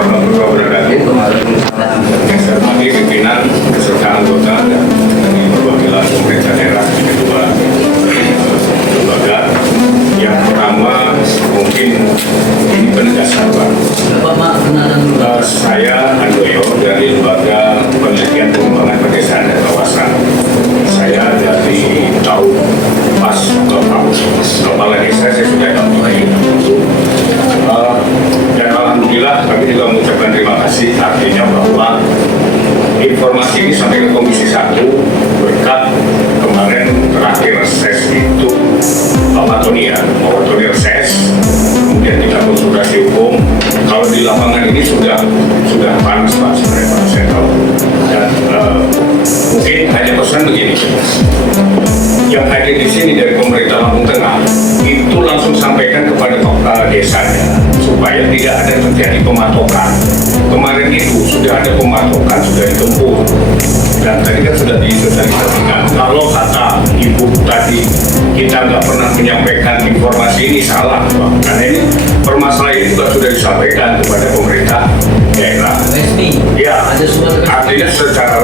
warahmatullahi wabarakatuh. Yang saya hormati pimpinan beserta anggota dan dari perwakilan pemerintah daerah kedua lembaga. Yang pertama mungkin ini penegasan Pak. Saya Andoyo dari Lembaga Penelitian Pengembangan Pedesaan dan Kawasan. Saya dari tahun pas kepala desa saya sudah mulai dan alhamdulillah kami juga mengucapkan terima kasih, artinya bahwa informasi ini sampai ke Komisi 1 berkat kemarin terakhir reses itu Mawatoni reses, kemudian kita konsultasi hukum. Kalau di lapangan ini sudah panas Pak sebenarnya Pak, saya tahu. Dan mungkin hanya pesan begini, yang hadir di sini dari pemerintah Lampung Tengah itu langsung sampaikan kepada desanya supaya tidak ada terjadi pematokan. Kemarin itu sudah ada pematokan, sudah ditempuh, dan tadi kan sudah disosialisasikan. Kalau kata ibu tadi kita nggak pernah menyampaikan informasi ini, salah Pak. Karena ini permasalahan ini juga sudah disampaikan kepada pemerintah daerah. Ya, artinya secara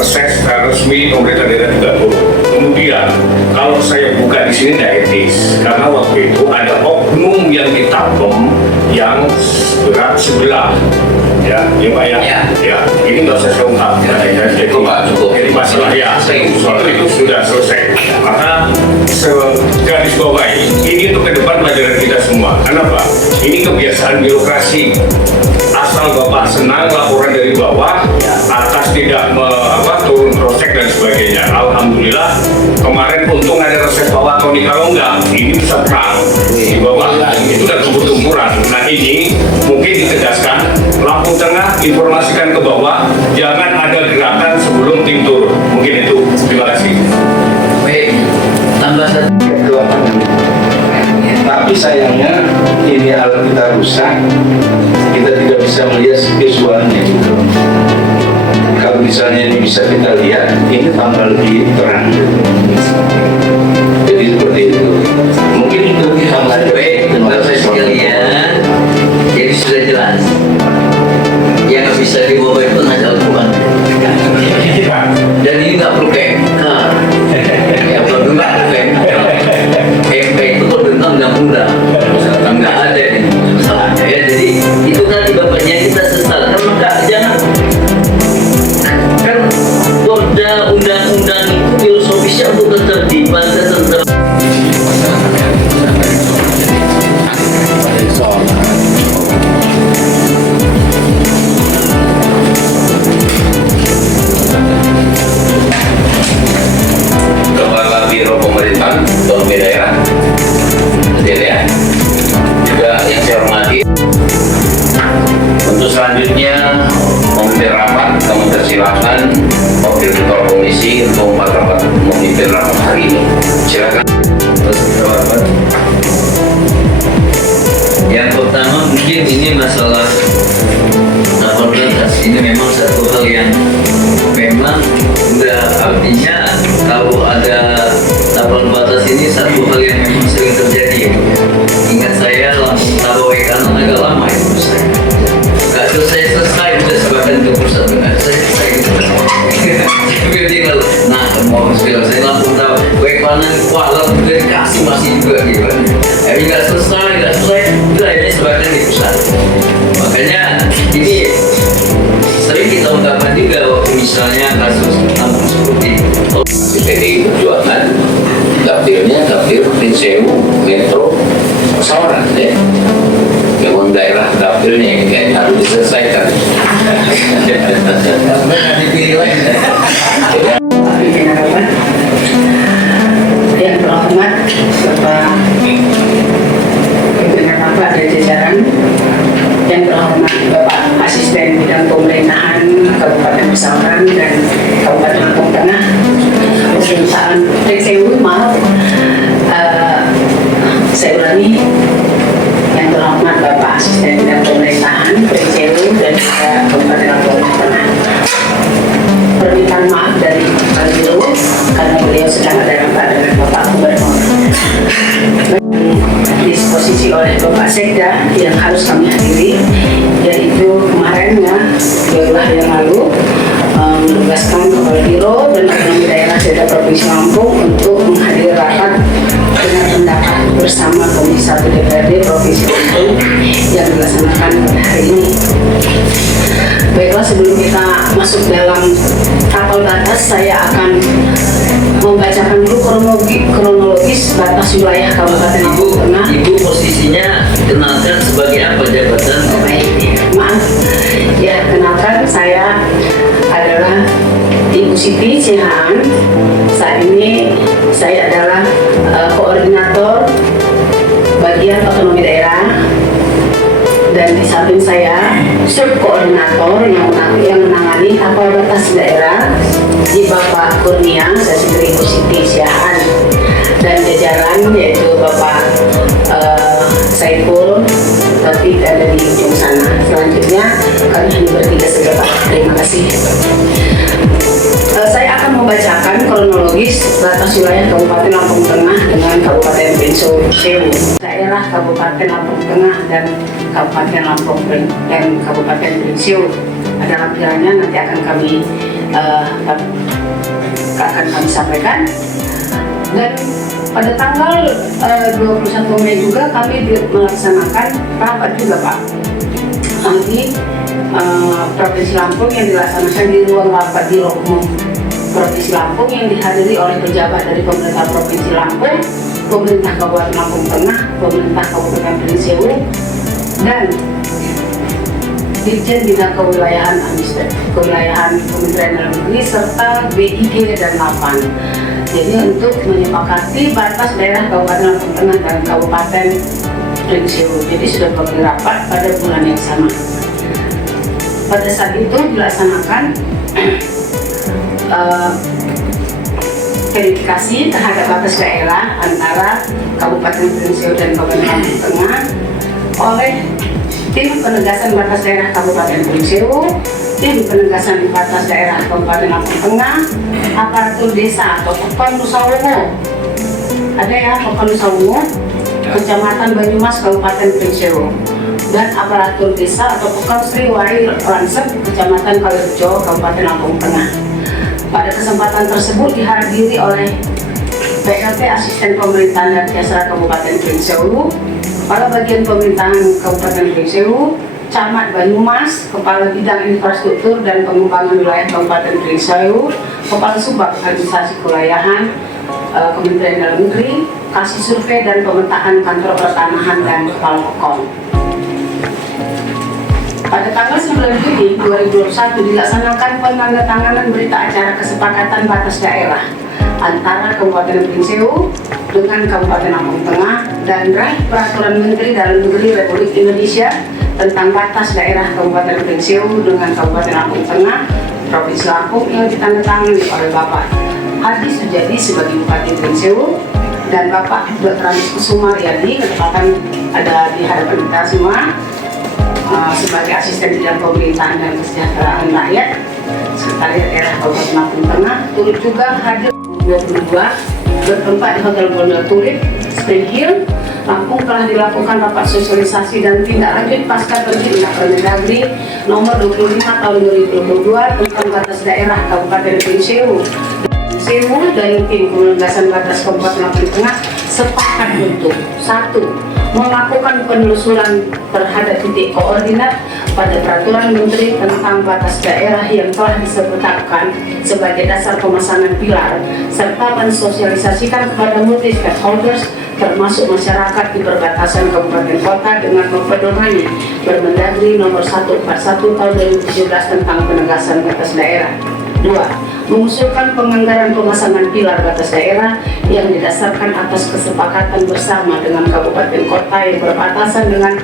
resmi pemerintah daerah juga turun. Kemudian kalau saya buka di sini tidak etis, karena waktu itu ada oknum yang ditangkap yang berat sebelah. Ya Pak ya. Ya, ini nggak usah saya ungkap. Jadi masalah ya soal itu sudah selesai. Maka garis bawahi ini untuk ke depan pelajaran kita semua. Kenapa? Ini kebiasaan birokrasi. Asal Bapak senang laporan dari bawah, atas tidak turun prosek dan sebagainya. Alhamdulillah kemarin untung ada reses bawah Tony, kalau enggak ini bisa perang di bawah. Itu udah tumpur-tumpuran. Nah ini mungkin ditegaskan Lampung Tengah informasikan ke bawah, jangan ada gerakan sebelum tim turun. Mungkin itu. Terima kasih. Baik, tambah satu. Tapi sayangnya ini alat kita rusak, kita tidak bisa melihat visualnya gitu. Kalau misalnya ini bisa kita lihat, ini tambah lebih terang gitu. Jadi seperti itu. Mungkin itu tambah Baik, Bapak sekalian, jadi sudah jelas. Yang bisa dibawa itu hanya Al-Quran. Dan ini nggak perlu PMK. Ya belum nggak PMK. PMK itu kalau tentang undang-undang, nggak ada ini masalahnya ya. Jadi itu tadi bapaknya kita sesalkan, maka jangan kan undang-undang itu filosofisnya untuk ketertiban, ketentraman. Kepala Biro Pemerintahan Otonomi Daerah, ya. Juga yang saya hormati. Untuk selanjutnya memimpin rapat, kami persilakan Wakil Ketua Komisi untuk memimpin rapat hari ini. Silakan. Yang pertama mungkin ini masalah lapor batas. Ini memang satu hal yang memang udah artinya kalau ada lapor batas ini satu hal yang memang sering terjadi. Ingat saya langsung tahu kanan agak lama itu saya. Gak selesai udah sebabkan ke pusat benar saya gitu. Tapi tinggal mau saya langsung tahu kanan kualat udah dikasih masih juga gitu. Tapi nggak selesai udah ini sebabkan di pusat. Makanya ini sering kita ungkapkan juga waktu misalnya kasus Lampung seperti PDI Perjuangan, dapil Prinsewu, Metro, Sawaran ya. Memang daerah dapilnya yang harus diselesaikan. dipilih lagi. Yang terhormat Bapak pimpinan rapat dari jajaran, yang terhormat Bapak Asisten Bidang Pemerintahan Kabupaten Pesawaran dan Kabupaten Lampung Tengah, perusahaan Prinsewu, maaf, saya ulangi, yang terhormat Bapak Asisten Bidang Pemerintahan Prinsewu dan juga Kabupaten Lampung Tengah. Permintaan maaf dari Pak Biro karena beliau sedang ada rapat dengan Bapak Gubernur. Disposisi oleh oleh Bapak Sekda yang harus kami hadiri, yaitu kemarin ya, 2 hari yang lalu menugaskan Kepala Biro dan Otonomi Daerah Sekda Provinsi Lampung untuk menghadiri rapat dengan pendapat bersama Komisi 1 DPRD Provinsi Lampung yang dilaksanakan pada hari ini. Baiklah, sebelum kita masuk dalam tapal batas, saya akan membacakan dulu kronologis batas wilayah Kabupaten Lampung Tengah. Ibu posisinya kenalkan sebagai apa jabatan? Baik, maaf. Ya, kenalkan, saya adalah Ibu Siti Sihaan. Saat ini saya adalah koordinator bagian otonomi daerah, dan di samping saya subkoordinator yang menangani tapal batas daerah di Bapak Kurnia, saya sendiri Ibu Siti Sihaan, dan jajaran yaitu Bapak Saiful tapi ada di ujung sana. Selanjutnya kami hanya bertiga saja, Pak. Terima kasih. Saya akan membacakan kronologis batas wilayah Kabupaten Lampung Tengah dengan Kabupaten Prinsewu. Daerah Kabupaten Lampung Tengah dan Kabupaten Lampung dan Kabupaten Prinsewu. Ada lampirannya, nanti akan kami sampaikan. Dan pada tanggal 21 Mei juga kami melaksanakan rapat juga, Pak, di Provinsi Lampung yang dilaksanakan di ruang rapat Biro Umum Provinsi Lampung yang dihadiri oleh pejabat dari pemerintah Provinsi Lampung, pemerintah Kabupaten Lampung Tengah, pemerintah Kabupaten Prinsewu, dan Dirjen Bina Kewilayahan Kewilayahan Kementerian Dalam Negeri serta BIG dan Lapan. Jadi untuk menyepakati batas daerah Kabupaten Lampung Tengah dan Kabupaten Prinsewu. Jadi sudah kami rapat pada bulan yang sama. Pada saat itu dilaksanakan verifikasi terhadap batas daerah antara Kabupaten Prinsewu dan Kabupaten Lampung Tengah oleh tim penegasan batas daerah Kabupaten Prinsewu, tim penegasan batas daerah Kabupaten Lampung Tengah, aparatur desa atau Pokon Nusawungu. Ada ya, Pokon Nusawungu, Kecamatan Banyumas, Kabupaten Prinsewu, dan aparatur desa atau Pokon Sriwari Lansep, Kecamatan Kalirejo, Kabupaten Lampung Tengah. Pada kesempatan tersebut dihadiri oleh PLT Asisten Pemerintahan dan Jasra Kabupaten Prinsewu, Kepala Bagian Pemerintahan Kabupaten Prinsewu, Camat Banyumas, Kepala Bidang Infrastruktur dan Pengembangan Wilayah Kabupaten Prinsewu, Kepala Subbag Administrasi Kewilayahan Kementerian Dalam Negeri, Kasih Survei dan Pemetaan Kantor Pertanahan dan Kepala Pokon. Pada tanggal 9 Juni 2021 dilaksanakan penandatanganan berita acara kesepakatan batas daerah antara Kabupaten Prinsewu dengan Kabupaten Lampung Tengah dan Draft Peraturan Menteri Dalam Negeri Republik Indonesia tentang batas daerah Kabupaten Prinsewu dengan Kabupaten Lampung Tengah, Provinsi Lampung yang ditandatangani oleh Bapak Hadi Sujadi sebagai Bupati Prinsewu dan Bapak Dr. Kusuma Riyadi, ketepatan ada di hadapan kita semua, sebagai Asisten Bidang Pemerintahan dan Kesejahteraan Rakyat Sekretariat Daerah Kabupaten Lampung Tengah. Turut juga hadir 22 bertempat di Hotel Gondol Turip, Spring Hill, Lampung. Telah dilakukan rapat sosialisasi dan tindak lanjut pasca terbitnya Permendagri nomor 25 tahun 2022 tentang batas daerah Kabupaten Prinsewu dan tim penegasan batas Kabupaten Lampung Tengah sepakat untuk 1. Melakukan penelusuran terhadap titik koordinat pada Peraturan Menteri tentang batas daerah yang telah ditetapkan sebagai dasar pemasangan pilar serta mensosialisasikan kepada multi stakeholders termasuk masyarakat di perbatasan kabupaten kota dengan mempedomani Permendagri nomor 141 tahun 2017 tentang penegasan batas daerah. 2. Mengusulkan penganggaran pemasangan pilar batas daerah yang didasarkan atas kesepakatan bersama dengan kabupaten kota yang berbatasan dengan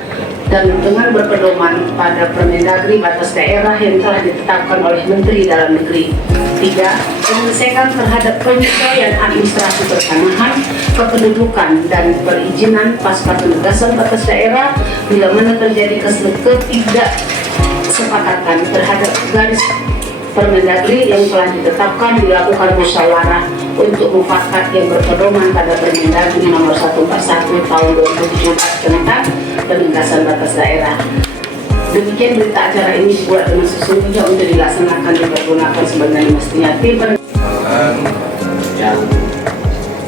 berpedoman pada Permendagri batas daerah yang telah ditetapkan oleh Menteri Dalam Negeri. 3. Penyelesaian terhadap penyesuaian administrasi pertanahan, kependudukan dan perizinan pasca penegasan batas daerah bila mana terjadi ketidaksepakatan terhadap garis Permendagri yang telah ditetapkan dilakukan musyawarah untuk mufakat yang berpedoman pada Permendagri nomor 141 tahun 2017 tentang penugasan batas daerah. Demikian berita acara ini dibuat dengan sesungguhnya untuk dilaksanakan dan dipergunakan sebagaimana mestinya. Tim yang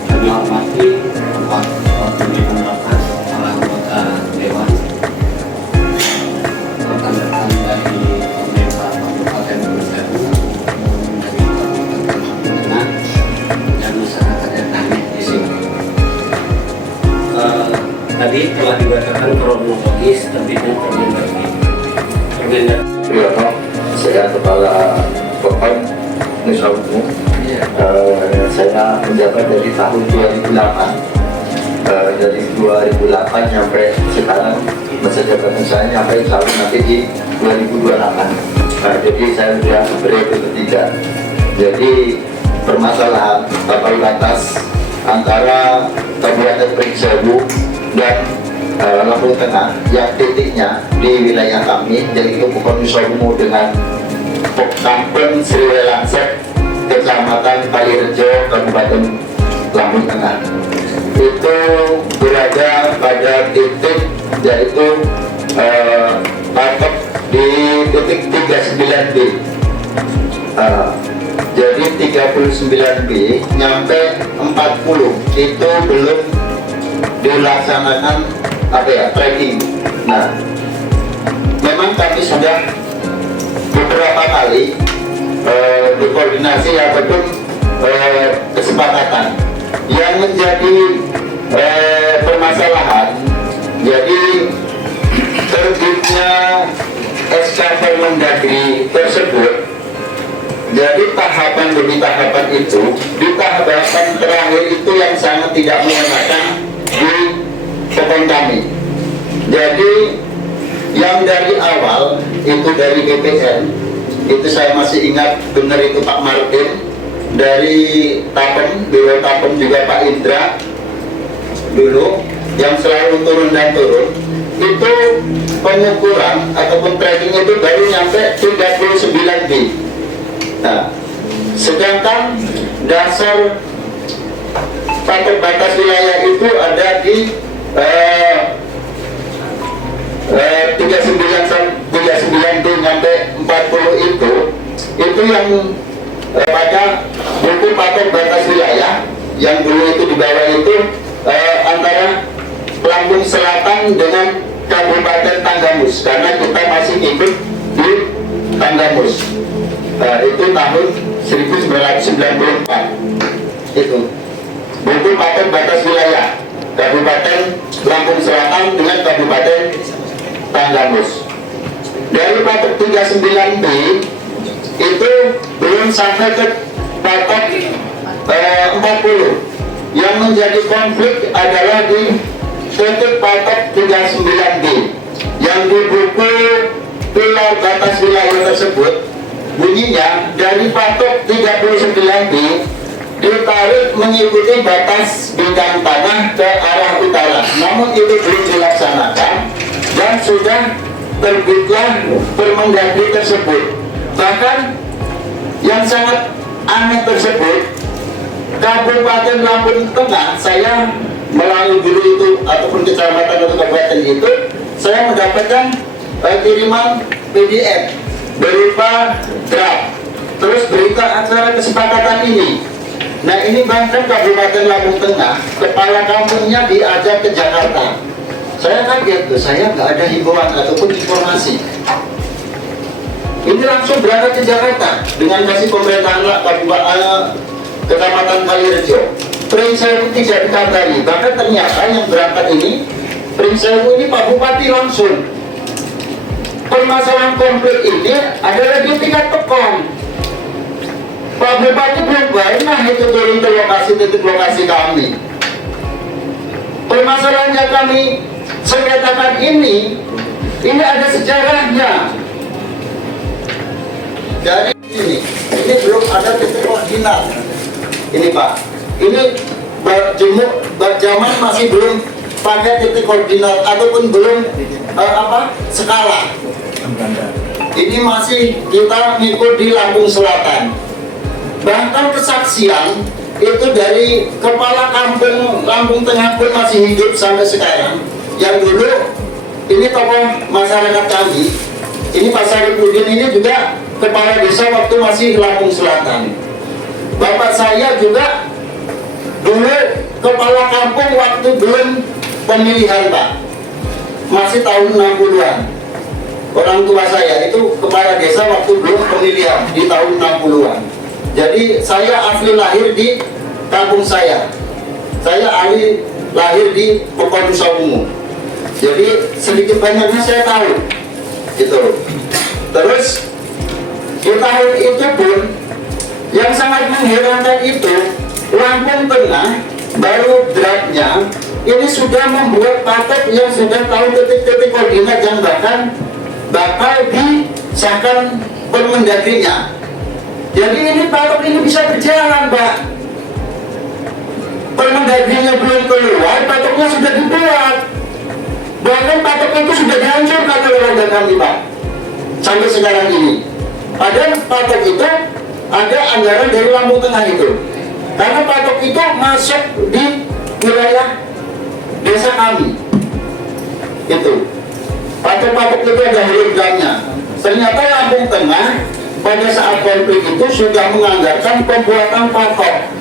kami hormati waktu digunakan para anggota Dewan, rekan-rekan dari pemerintah Kabupaten Gunung dari Kabupaten Tengah dan masyarakat yang hadir di sini. Tadi telah dibacakan kronologis terbitnya Permendagri. Saya Kepala Korban Nusa Umum. Saya menjabat dari tahun 2008. Dari 2008 sampai sekarang masa jabatan saya sampai tahun nanti di 2028. Jadi saya sudah periode ketiga. Jadi permasalahan tapal batas antara Kabupaten Pringsewu dan Lampung Tengah yang titiknya di wilayah kami, yaitu Pokok Nusa Umum dengan Kampung Sriwelangsek, Kecamatan Kalirejo, Kabupaten Lampung Tengah. Itu berada pada titik yaitu patok di titik 39B. Jadi 39B nyampe 40 itu belum dilaksanakan tracking. Nah, memang kami sudah beberapa kali berkoordinasi ataupun kesepakatan yang menjadi permasalahan. Jadi terbitnya SK Permendagri tersebut, jadi tahapan demi tahapan itu, di tahapan terakhir itu yang sangat tidak mengenakan di Pokon kami. Jadi yang dari awal itu dari BPN, itu saya masih ingat benar itu Pak Martin, dari Tapem, Biro Tapem juga Pak Indra dulu yang selalu turun dan turun. Itu pengukuran ataupun tracking itu baru nyampe 39B. Nah, sedangkan dasar patok batas wilayah itu ada di 39B sampai 40 itu yang pada buku patok batas wilayah yang dulu itu di bawah itu antara Lampung Selatan dengan Kabupaten Tanggamus, karena kita masih ikut di Tanggamus. Itu tahun 1994 itu buku patok batas wilayah Kabupaten Lampung Selatan dengan Kabupaten Tanggamus. Dari patok 39B itu belum sampai ke patok 40. Yang menjadi konflik adalah di titik patok 39B yang di buku pilar batas wilayah tersebut bunyinya dari patok 39B ditarik mengikuti batas bidang tanah ke arah utara. Namun itu belum dilaksanakan dan sudah terbitlah Permendagri tersebut. Bahkan yang sangat aneh tersebut, Kabupaten Lampung Tengah, saya melalui dulu itu ataupun kecamatan atau kabupaten itu, saya mendapatkan kiriman PDF berupa draft, terus berita acara kesepakatan ini. Nah, ini bahkan Kabupaten Lampung Tengah, kepala kampungnya diajak ke Jakarta. Saya kaget tuh, saya nggak ada himbauan ataupun informasi. Ini langsung berangkat ke Jakarta dengan kasih pemerintahan Kecamatan Kalirejo. Pringsewu tidak dikabari, bahkan ternyata yang berangkat ini Pringsewu ini Pak Bupati langsung. Permasalahan konflik ini adalah di tingkat Pekon. Pak Bupati belum pernah itu turun ke titik lokasi kami. Permasalahan yang kami sengketakan ini ada sejarahnya. Dari ini belum ada titik koordinat. Ini Pak, ini zaman masih belum pakai titik koordinat ataupun belum skala. Ini masih kita ngikut di Lampung Selatan. Bahkan kesaksian itu dari kepala kampung Lampung Tengah pun masih hidup sampai sekarang. Yang dulu ini tokoh masyarakat kami, ini Pak Saripudin ini juga kepala desa waktu masih Lampung Selatan. Bapak saya juga dulu kepala kampung waktu belum pemilihan Pak, masih tahun 60-an. Orang tua saya itu kepala desa waktu belum pemilihan di tahun 60-an. Jadi saya asli lahir di kampung saya. Saya ahli lahir di Pekonusa Ungu. Jadi sedikit banyaknya saya tahu. Gitu. Terus di tahun itu pun yang sangat mengherankan itu Lampung Tengah baru draftnya ini sudah membuat patok yang sudah tahu titik-titik koordinat yang bahkan bakal disahkan Permendagrinya. Jadi ini patok ini bisa berjalan Pak. Permendagrinya belum keluar, patoknya sudah dibuat. Bahkan patok itu sudah dihancurkan oleh warga kami Pak, sampai sekarang ini. Padahal patok itu ada anggaran dari Lampung Tengah itu. Karena patok itu masuk di wilayah desa kami. Itu. Patok-patok itu ada hologramnya. Ternyata Lampung Tengah pada saat konflik itu sudah menganggarkan pembuatan patok.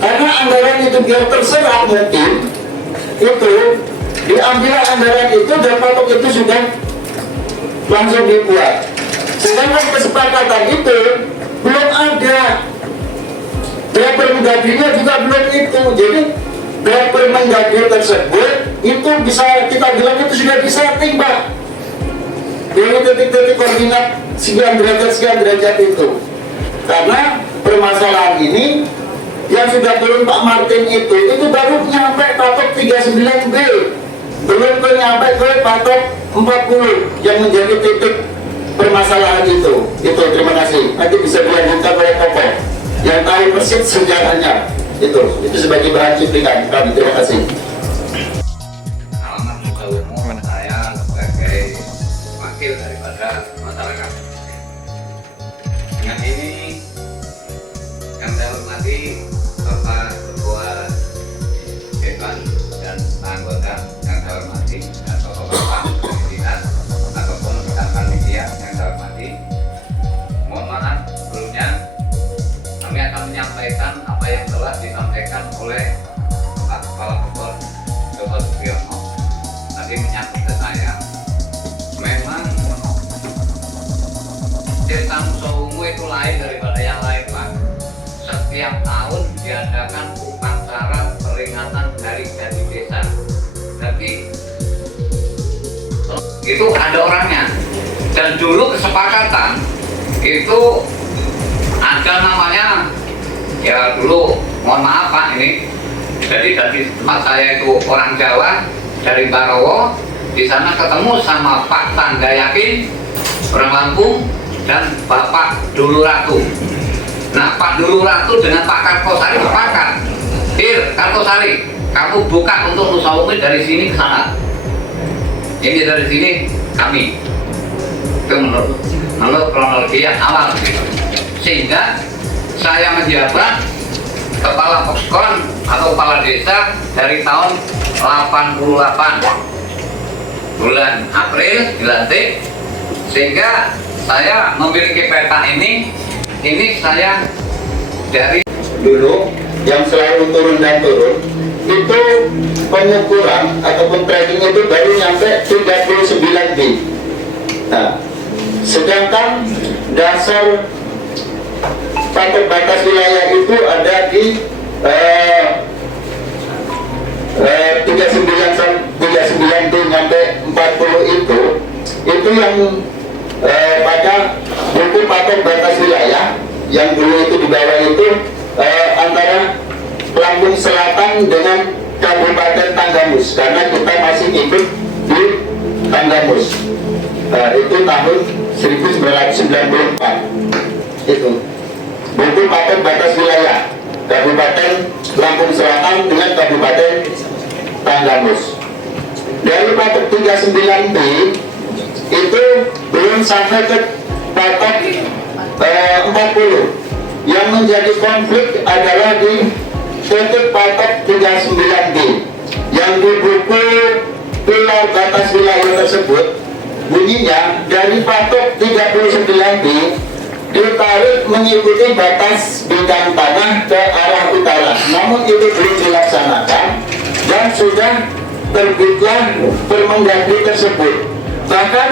Karena anggaran itu biar terserap mungkin, itu diambil anggaran itu dan patok itu sudah langsung dibuat. Sedangkan kesepakatan itu belum ada. Draft Permendagrinya juga belum itu. Jadi draft Permendagri tersebut itu bisa kita bilang itu sudah disetting Pak. Dari titik-titik koordinat sekian derajat itu. Karena permasalahan ini yang sudah turun Pak Martin itu baru nyampe patok 39B, belum nyampe ke patok 40 yang menjadi titik permasalahan itu. Terima kasih. Nanti bisa dilanjutkan oleh tokoh yang tahu persis sejarahnya. Itu sebagai bahan cuplikan kami. Terima kasih. Alamat muka umum saya sebagai wakil daripada masyarakat. Dengan ini yang saya hormati Bapak Ketua Dewan dan anggota yang saya hormati, atau Bapak pimpinan ataupun rekan media yang saya hormati. Mohon maaf sebelumnya kami akan menyampaikan apa yang telah disampaikan oleh Pak Kepala Bogor Dr. Sugiono. Tadi menyangkut ke saya. Memang Desa Nusa Ungu itu lain daripada yang lain Pak. Setiap tahun diadakan upacara peringatan Hari Jadi Desa. Jadi itu ada orangnya. Dan dulu kesepakatan itu ada namanya, ya dulu mohon maaf Pak ini. Jadi dari tempat saya itu orang Jawa dari Barowo, di sana ketemu sama Pak Tangga Yakin orang Lampung dan Bapak Dulu Ratu. Nah Pak Dulu Ratu dengan Pak Kartosari sepakat, Kartosari, kamu buka untuk Nusa Ungu dari sini ke sana. Ini dari sini kami. Itu menurut kronologi yang awal. Sehingga saya menjabat kepala Poskon atau kepala desa dari tahun 88 bulan April dilantik, sehingga saya memiliki peta ini saya dari Dulu yang selalu turun dan turun itu pengukuran ataupun tracking itu baru nyampe 39B. Nah, sedangkan dasar patok batas wilayah itu ada di 39B nyampe 40 itu yang pada buku patok batas wilayah yang dulu itu di bawah itu antara Lampung Selatan dengan Kabupaten Tanggamus, karena kita masih hidup di Tanggamus. Itu tahun 1994. Itu buku patok batas wilayah Kabupaten Lampung Selatan dengan Kabupaten Tanggamus. Dari patok 39B itu belum sampai ke patok 40. Yang menjadi konflik adalah di titik patok 39B yang di buku pilar batas wilayah tersebut bunyinya dari patok 39B ditarik mengikuti batas bidang tanah ke arah utara, namun itu belum dilaksanakan dan sudah terbitlah Permendagri tersebut. Bahkan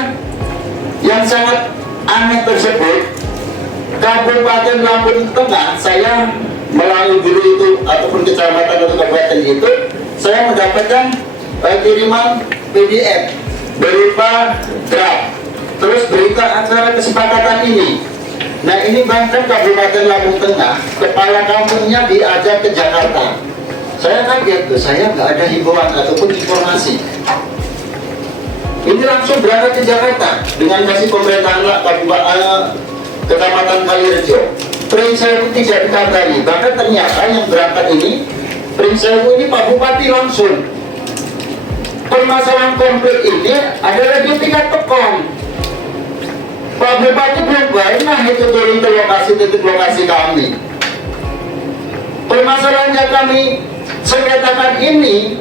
yang sangat aneh tersebut, Kabupaten Lampung Tengah, saya melalui guru itu ataupun kecamatan atau kabupaten itu, saya mendapatkan kiriman PDF berupa draft, terus berita acara kesepakatan ini. Nah ini bahkan Kabupaten Lampung Tengah, kepala kampungnya diajak ke Jakarta. Saya kaget tuh, saya nggak ada himbauan ataupun informasi. Ini langsung berangkat ke Jakarta dengan kasih pemerintahan Kecamatan Kalirejo. Prince Sewu tidak dikabari, bahkan ternyata yang berangkat ini Prince Sewu ini Pak Bupati langsung. Permasalahan konflik ini adalah di tingkat tekon. Pak Bupati belum pernah itu turun ke titik lokasi kami. Permasalahan yang kami sengketakan ini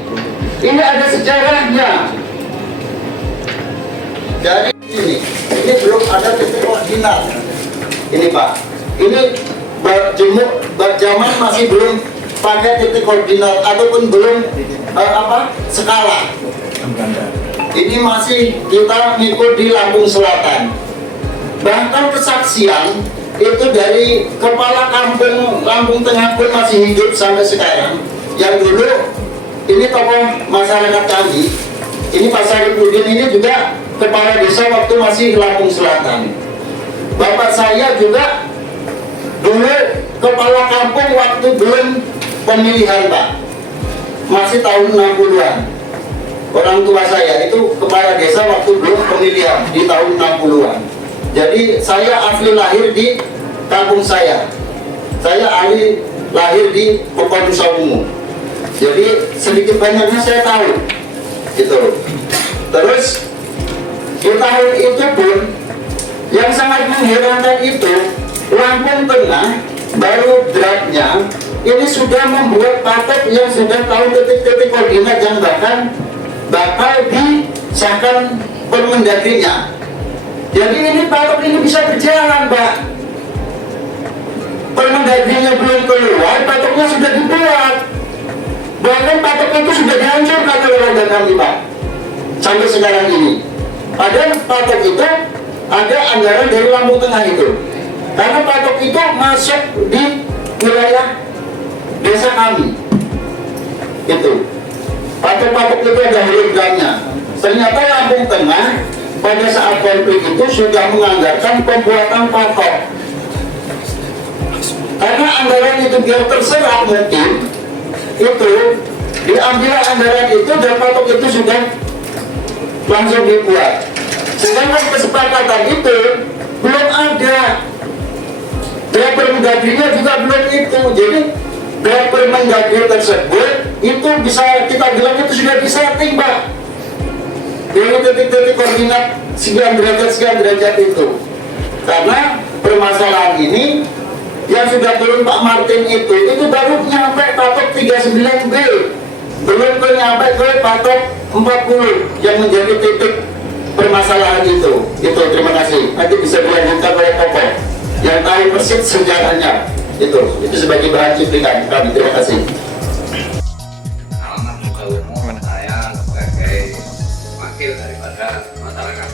ada sejarahnya. Jadi ini belum ada titik koordinat. Ini Pak, ini zaman masih belum pakai titik koordinat ataupun belum skala. Ini masih kita ngikut di Lampung Selatan. Bahkan kesaksian itu dari kepala kampung Lampung Tengah pun masih hidup sampai sekarang. Yang dulu ini tokoh masyarakat kami, ini Pak Sarifudin ini juga kepala desa waktu masih Lampung Selatan. Bapak saya juga dulu kepala kampung waktu belum pemilihan Pak, masih tahun 60-an. Orang tua saya itu kepala desa waktu belum pemilihan di tahun 60-an. Jadi saya asli lahir di kampung saya. Saya ahli lahir di Pekonusa Ungu. Jadi sedikit banyaknya saya tahu. Gitu. Terus di tahun itu pun yang sangat mengherankan itu Lampung Tengah baru draftnya ini sudah membuat patok yang sudah tahu titik-titik koordinat yang bahkan bakal disahkan Permendagrinya. Jadi ini patok ini bisa berjalan Pak. Permendagrinya belum keluar, patoknya sudah dibuat. Bahkan patok itu sudah dihancurkan oleh warga kami Pak sampai sekarang ini. Padahal patok itu ada anggaran dari Lampung Tengah itu, karena patok itu masuk di wilayah desa kami. Itu patok-patok itu ada hologramnya. Ternyata Lampung Tengah pada saat konflik itu sudah menganggarkan pembuatan patok, karena anggaran itu biar terserap mungkin itu diambil anggaran itu dan patok itu sudah langsung dibuat. Sedangkan kesepakatan itu belum ada, draft Permendagrinya juga belum itu. Jadi draft Permendagri tersebut itu bisa kita bilang itu sudah disetting Pak. Dari titik-titik koordinat sekian derajat itu. Karena permasalahan ini yang sudah turun Pak Martin itu baru nyampe patok 39B, belum nyampe ke patok 40 yang menjadi titik permasalahan itu. Terima kasih. Nanti bisa dilanjutkan oleh tokoh yang tahu persis sejarahnya. Itu sebagai bahan cuplikan kami. Terima kasih. Alamat muka umum saya sebagai wakil daripada masyarakat.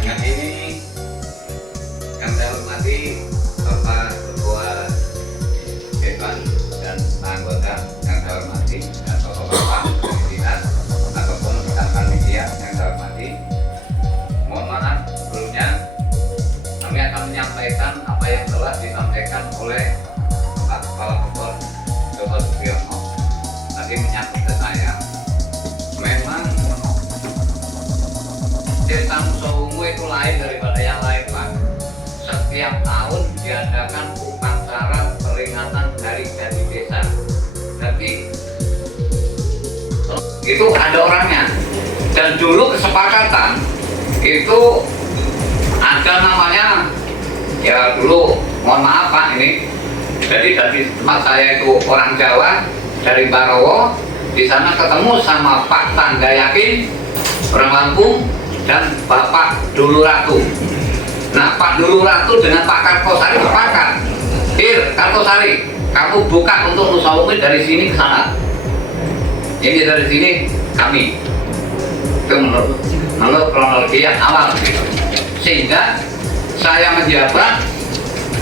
Dengan ini yang saya hormati Bapak Ketua Dewan dan anggota yang saya hormati dan Bapak pimpinan ataupun rekan media yang saya hormati. Mohon maaf sebelumnya kami akan menyampaikan apa yang telah disampaikan oleh Pak Kepala Kepor Dr. Sugiono tadi menyangkut ke saya. Memang Desa Nusa Ungu itu lain daripada yang lain Pak. Setiap tahun diadakan upacara peringatan Hari Jadi Desa. Jadi itu ada orangnya. Dan dulu kesepakatan itu ada namanya, ya dulu mohon maaf Pak ini. Jadi dari tempat saya itu orang Jawa dari Barowo, di sana ketemu sama Pak Tanda Yakin orang Lampung dan Bapak Dulu Ratu. Nah Pak Dulu Ratu dengan Pak Kartosari sepakat, Kartosari, kamu buka untuk Nusa Umi dari sini ke sana. Ini dari sini kami. Itu menurut kronologi yang awal. Sehingga saya menjabat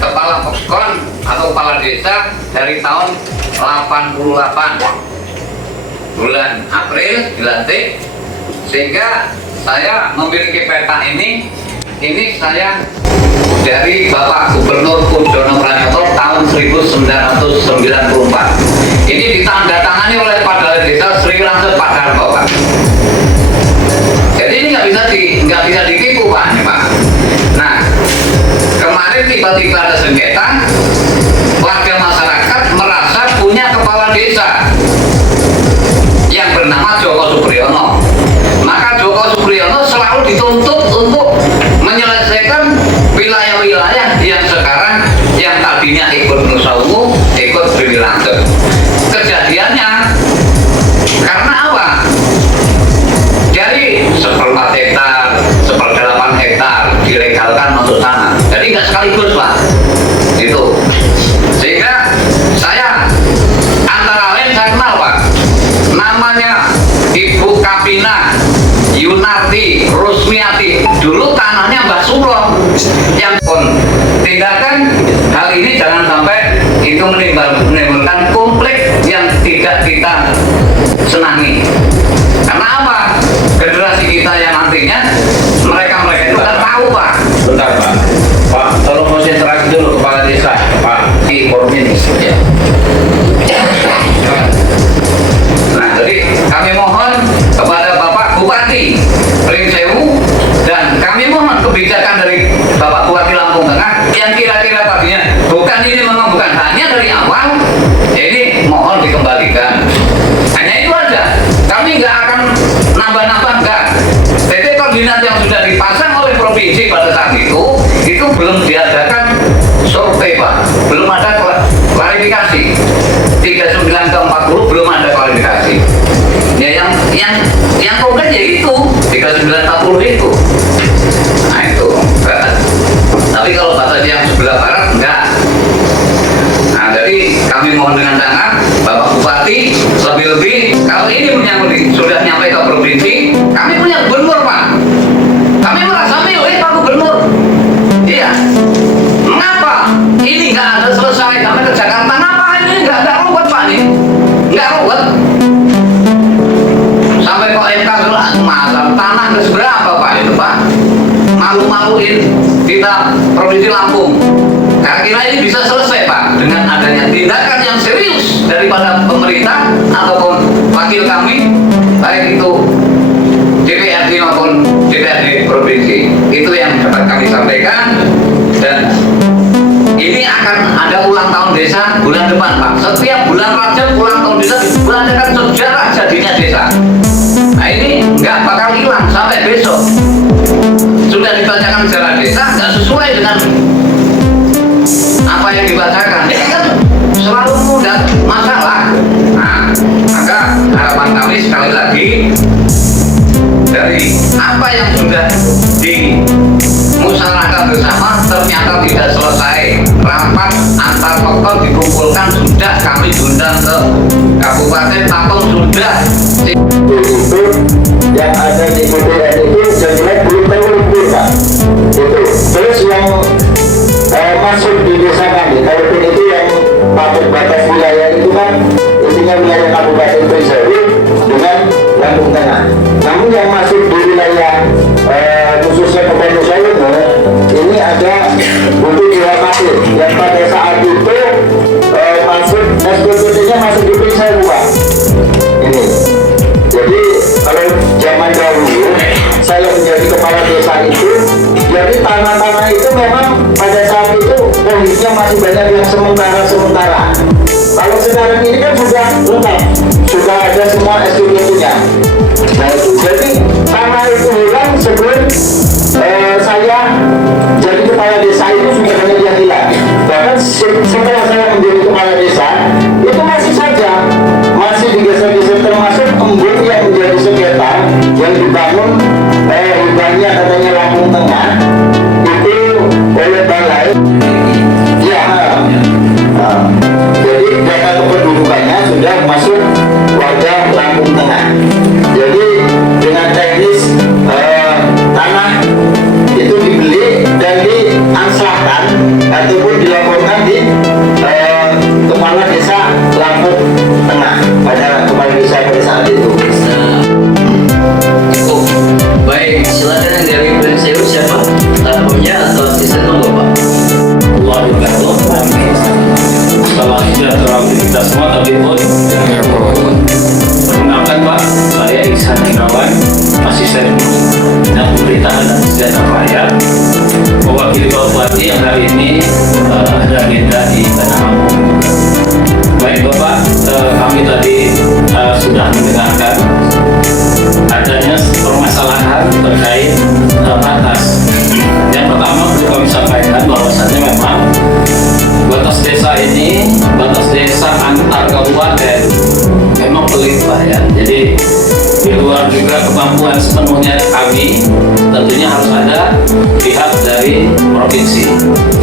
Kepala Poskon atau Kepala Desa dari tahun 88 bulan April dilantik, sehingga saya memiliki peta ini saya dari Bapak Gubernur Kudono Pranyoto tahun 1994. Ini ditandatangani oleh Kepala Desa Sri Lanset Pak Darto, Pak. Jadi ini nggak bisa ditipu Pak, ini, Pak. Nah, kemarin tiba-tiba ada sengketa, warga masyarakat merasa punya kepala desa yang bernama Joko Supriyono. Maka Joko Supriyono selalu dituntut untuk menyelesaikan wilayah-wilayah yang sekarang yang tadinya ikut Nusa Ungu, ikut Sri Lanset. Kejadiannya karena apa? Jadi 1/4 hektar, 1/8 hektar dilegalkan masuk sana. Jadi nggak sekaligus Pak, itu. Sehingga saya antara lain saya kenal Pak, namanya Ibu Kapina Yunarti Rusmiati, dulu tanahnya Mbah Sulo. Yang pun tindakan hal ini jangan sampai itu menimbulkan konflik yang tidak kita senangi. Karena apa? Generasi kita yang nantinya mereka itu kan tahu Pak. Bentar Pak. Pak, tolong konsentrasi dulu Kepala Desa. Pak, di forum ini. Ya. Nah, jadi kami mohon kepada Bapak Bupati Pringsewu dan kami mohon kebijakan dari Bapak Bupati Lampung Tengah yang kira-kira tadinya memang bukan hanya dari awal, ini mohon dikembalikan. Hanya itu aja. Kami nggak akan nambah-nambah, enggak. Titik koordinat yang sudah dipasang oleh provinsi pada saat itu belum diadakan survei Pak, belum ada klarifikasi. 39 ke 40 belum ada klarifikasi. Ya yang konkret ya itu 39 40 itu. Nah itu. Tapi kalau batas yang sebelah barat enggak. Nah jadi kami mohon dengan sangat Bapak Bupati lebih-lebih kalau ini menyangkut sudah nyampe ke provinsi, kami punya gubernur Pak. Kami merasa milih Pak Gubernur. Iya. Mengapa ini nggak ada selesai sampai ke Jakarta? Kenapa ini nggak ada ruwet Pak nih? Nggak ruwet. Sampai kok MK masalah tanah ke seberapa Pak itu Pak? Malu-maluin kita provinsi Lampung. Kira-kira ini bisa selesai Pak dengan adanya tindakan yang serius daripada pemerintah ataupun wakil kami, baik itu DPRD maupun DPRD provinsi. Itu yang dapat kami sampaikan. Dan ini akan ada ulang tahun desa bulan depan Pak. Setiap bulan Rajab ulang tahun desa dibulankan sejarah jadinya desa. Nah ini nggak bakal hilang sampai besok. Sudah dibacakan sejarah desa nggak sesuai dengan apa yang dibacakan. Ini kan selalu mudah masalah. Nah maka harapan kami sekali lagi dari apa yang sudah dimusyawarahkan bersama ternyata tidak selesai, rapat antar tokoh dikumpulkan sudah, kami diundang ke Kabupaten Tapong sudah. Itu yang ada di BPN itu jelas belum terukur Pak. Itu terus yang masuk di desa kami, kalau itu yang patok batas wilayah itu kan isinya wilayah Kabupaten Pringsewu dengan Lampung Tengah. Namun yang masuk di wilayah khususnya Kabupaten Nusa Ungu ini ada untuk diwakil yang pada saat itu masuk SPPT-nya masuk di Pringsewu Pak. Ini. Jadi kalau zaman dahulu saya menjadi kepala desa itu, jadi tanah-tanah itu memang pada saat itu kondisinya masih banyak yang sementara. Kalau sekarang ini kan sudah lengkap, sudah ada semua SPPT-nya. Nah itu, jadi tanah itu hilang sebelum saya jadi kepala desa itu sudah banyak yang hilang. awalnya katanya Lampung Tengah itu oleh balai. Ya, jadi data kependudukannya sudah masuk warga Lampung Tengah. Jadi dengan teknis tanah itu dibeli dan diangsahkan ataupun dilaporkan di kepala desa Lampung Tengah pada kepala desa pada saat itu. Cukup. Baik, silakan yang dari Prinsewu siapa? Punya atau asisten Bapak? Allah wabarakatuh. Salam sejahtera untuk kita semua, tapi pun perkenalkan Pak, saya Iksan Hendrawan, asisten bidang pemerintahan dan kesejahteraan rakyat, mewakili Bapak Bupati yang hari ini ada agenda di Tanah Lampung. Baik Bapak, kami tadi sudah mendengarkan adanya permasalahan terkait batas. Yang pertama perlu kami sampaikan bahwasannya memang batas desa ini, batas desa antar kabupaten memang pelik Pak ya. Jadi di luar juga kemampuan sepenuhnya kami, tentunya harus ada pihak dari provinsi.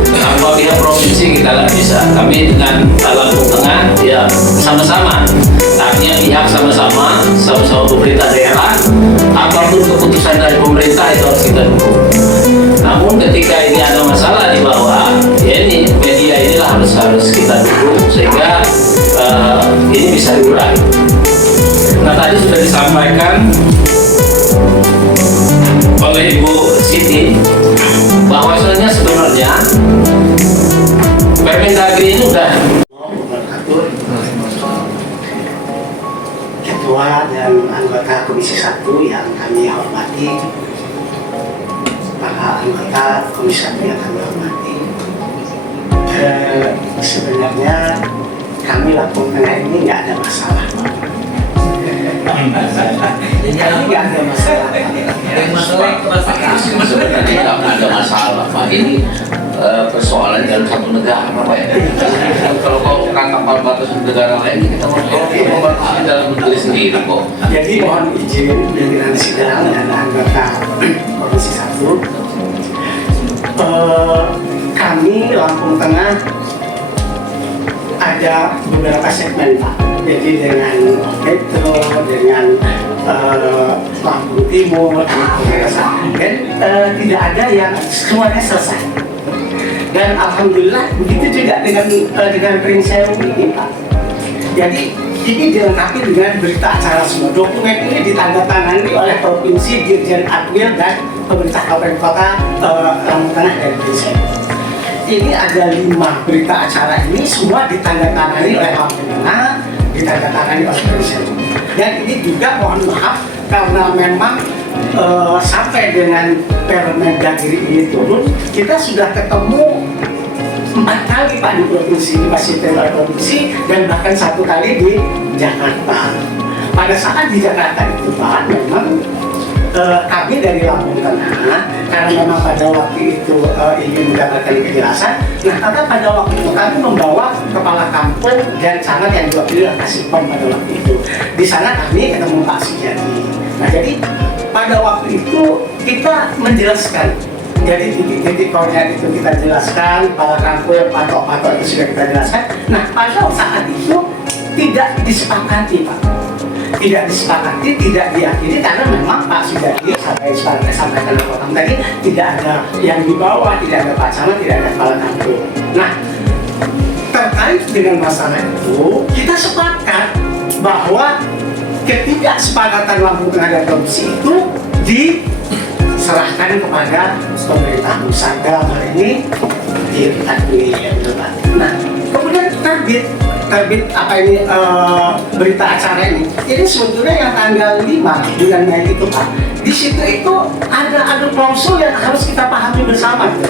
Tanpa pihak provinsi kita nggak bisa. Kami dengan Lampung Tengah ya sama-sama. Artinya pihak sama-sama pemerintah daerah. Apapun keputusan dari pemerintah itu harus kita dukung. Namun ketika ini ada masalah di bawah, ya ini media inilah harus kita dukung sehingga ini bisa diurai. Nah tadi sudah disampaikan oleh Ibu Siti bahwasanya sebenarnya Permendagri ini sudah Ketua dan anggota Komisi 1 yang kami hormati, para anggota Komisi 1 yang kami hormati. Sebenarnya kami Lampung Tengah ini nggak ada masalah. Kami nggak ada masalah. Sebenarnya nggak ada masalah Pak. Ini persoalan dalam satu negara Pak ya. Kalau kau kapal batas negara lain kita mau membatasi dalam negeri sendiri kok. Jadi mohon izin pimpinan sidang dan anggota Komisi 1. Kami Lampung Tengah ada beberapa segmen Pak. Jadi dengan Metro, dengan Lampung Timur, dan tidak ada yang semuanya selesai. Dan alhamdulillah begitu juga dengan Prinsewu ini Pak. Jadi ini dilengkapi dengan berita acara semua. Dokumen ini ditandatangani oleh Provinsi, Dirjen Admil dan pemerintah Kabupaten Kota Lampung Tengah dan Prinsewu. Ini ada 5 berita acara ini semua ditandatangani oleh Lampung Tengah, ditandatangani oleh Prinsewu. Dan ini juga mohon maaf karena memang sampai dengan Permendagri ini turun, kita sudah ketemu 4 kali Pak di provinsi, masih tinggal provinsi, dan bahkan 1 kali di Jakarta. Pada saat di Jakarta itu Pak, memang kami dari Lampung Tengah, karena memang pada waktu itu ingin mendapatkan kejelasan. Nah, karena pada waktu itu kami membawa kepala kampung dan camat yang diwakili oleh Kasipom pada waktu itu. Di sana kami ketemu Pak Sujati. Nah, jadi pada waktu itu kita menjelaskan. Jadi titik-titik koordinat itu kita jelaskan, kepala kampung, patok-patok itu sudah kita jelaskan. Nah, pada saat itu tidak disepakati Pak. Tidak disepakati, tidak diakhiri karena memang Pak Sujati sampaikan orang tadi tidak ada yang di bawah, tidak ada Pak Camat, tidak ada kepala kampung. Nah, terkait dengan masalah itu kita sepakat bahwa ketidaksepakatan Lampung Tengah dan Provinsi itu diserahkan kepada pemerintah pusat, dalam hal ini di Nah, kemudian terbit apa ini berita acara ini sebetulnya yang tanggal 5 bulan Mei itu Pak. Di situ itu ada klausul yang harus kita pahami bersama gitu,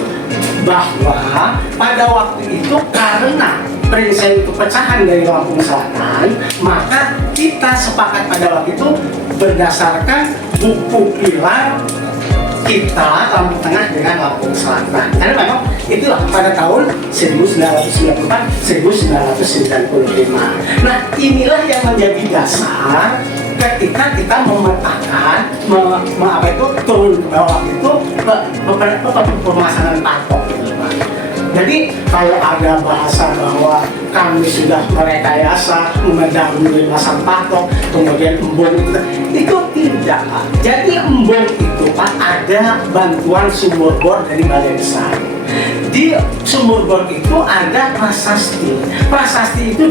bahwa pada waktu itu karena Prinsewu itu pecahan dari Lampung Selatan, maka kita sepakat pada waktu itu berdasarkan buku pilar kita Lampung Tengah dengan Lampung Selatan. Karena memang itulah pada tahun 1994-1995. Nah, inilah yang menjadi dasar ketika kita memetakan turun ke bawah itu beberapa pemasangan patok gitu Pak. Jadi kalau ada bahasa bahwa kami sudah merekayasa mendahului masang patok, kemudian embung itu tidak Pak. Jadi embung itu Pak ada bantuan sumur bor dari Balai Besar. Di sumur bor itu ada prasasti. Prasasti itu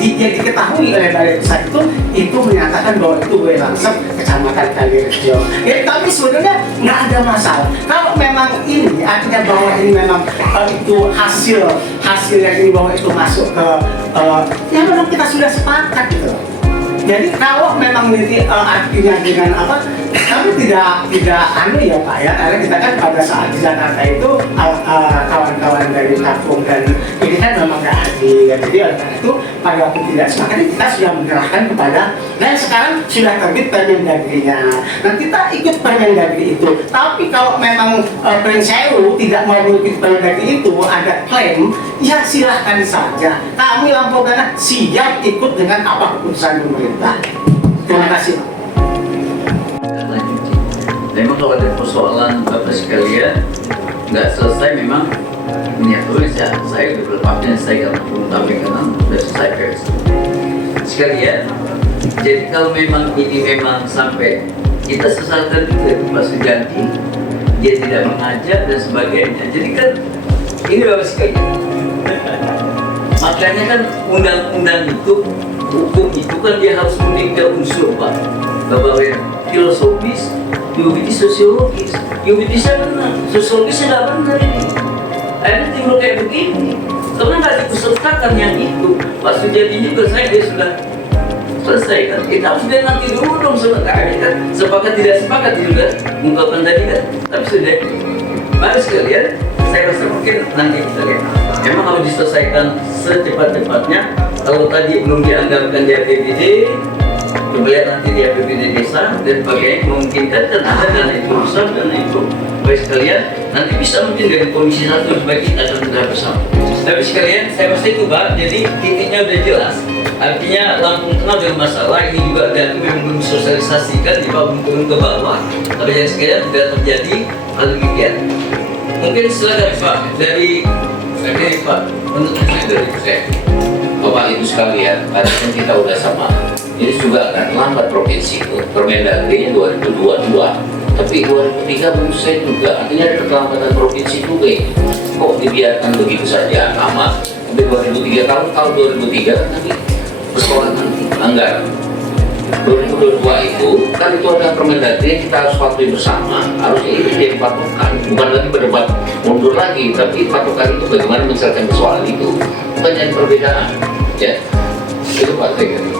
yang diketahui oleh Balai Besar itu menyatakan bahwa itu Welangsep, Kecamatan Kalirejo. Ya, tapi sebenarnya nggak ada masalah. Kalau memang ini artinya bahwa ini memang itu hasil yang ini bahwa itu masuk ke ya memang kita sudah sepakat gitu. Jadi kalau memang ini artinya dengan apa, kami tidak anu ya Pak ya, karena kita kan pada saat di Jakarta itu kawan-kawan dari kampung dan ini kan memang nggak hadir. Jadi oleh karena itu pada waktu tidak sepakat kita sudah menyerahkan kepada, dan sekarang sudah terbit Permendagrinya. Nah kita ikut Permendagri itu. Tapi kalau memang Prince Sewu tidak mau mengikuti Permendagri itu, ada klaim, ya silahkan saja. Kami Lampung Tengah siap ikut dengan apa keputusan pemerintah. Terima kasih Pak. Memang kalau ada persoalan Bapak sekalian nggak selesai, memang miniaturnya saya udah berlepasnya, saya nggak perlu tapi karena sudah selesai guys sekalian. Jadi kalau memang ini memang sampai kita sesalkan juga Pak Sujanti, dia tidak mengajak dan sebagainya, jadi kan ini Bapak sekalian. Makanya kan undang-undang itu, hukum itu kan dia harus meninggal unsur Pak, bahwa filosofis, yuridis, sosiologis. Yuridisnya benar, sosiologisnya tidak benar ini. Akhirnya timbul kayak begini. Karena nggak dipesertakan yang itu. Pak Sujadi juga dia sudah selesai kan. Kita harus dia nanti dulu dong sebenarnya kan. Sepakat tidak sepakat juga mengungkapkan tadi kan. Tapi sudah. Mari sekalian, saya rasa mungkin nanti kita lihat. Memang harus diselesaikan secepat-cepatnya. Kalau tadi belum dianggarkan di APBD, coba lihat nanti di APBD desa dan sebagainya, memungkinkan kan ada dana itu besar, dana itu baik sekalian nanti bisa mungkin dari komisi 1 sebagai kita akan tegak bersama. Tapi sekalian saya rasa itu Pak, jadi titiknya udah jelas. Artinya Lampung Tengah ada masalah ini juga, dan memang belum disosialisasikan, di bawah belum turun ke bawah. Tapi yang sekalian tidak terjadi hal demikian. Mungkin silakan Pak dari Pak untuk dari saya. Bapak Ibu sekalian, tadi kan kita udah sama. Ini juga akan lambat provinsi itu. Permendagri-nya 2022, tapi 2003 belum selesai juga. Artinya ada keterlambatan provinsi juga ini. Kok dibiarkan begitu saja amat? Tapi 2003 tahun 2003 nanti persoalan nanti anggaran. 2022 itu kan itu ada Permendagri yang kita harus patuhi bersama. Harusnya itu jadi patokan, bukan lagi berdebat mundur lagi, tapi patokan itu bagaimana menyelesaikan persoalan itu, bukan jadi perbedaan. Ya, itu Pak saya kira.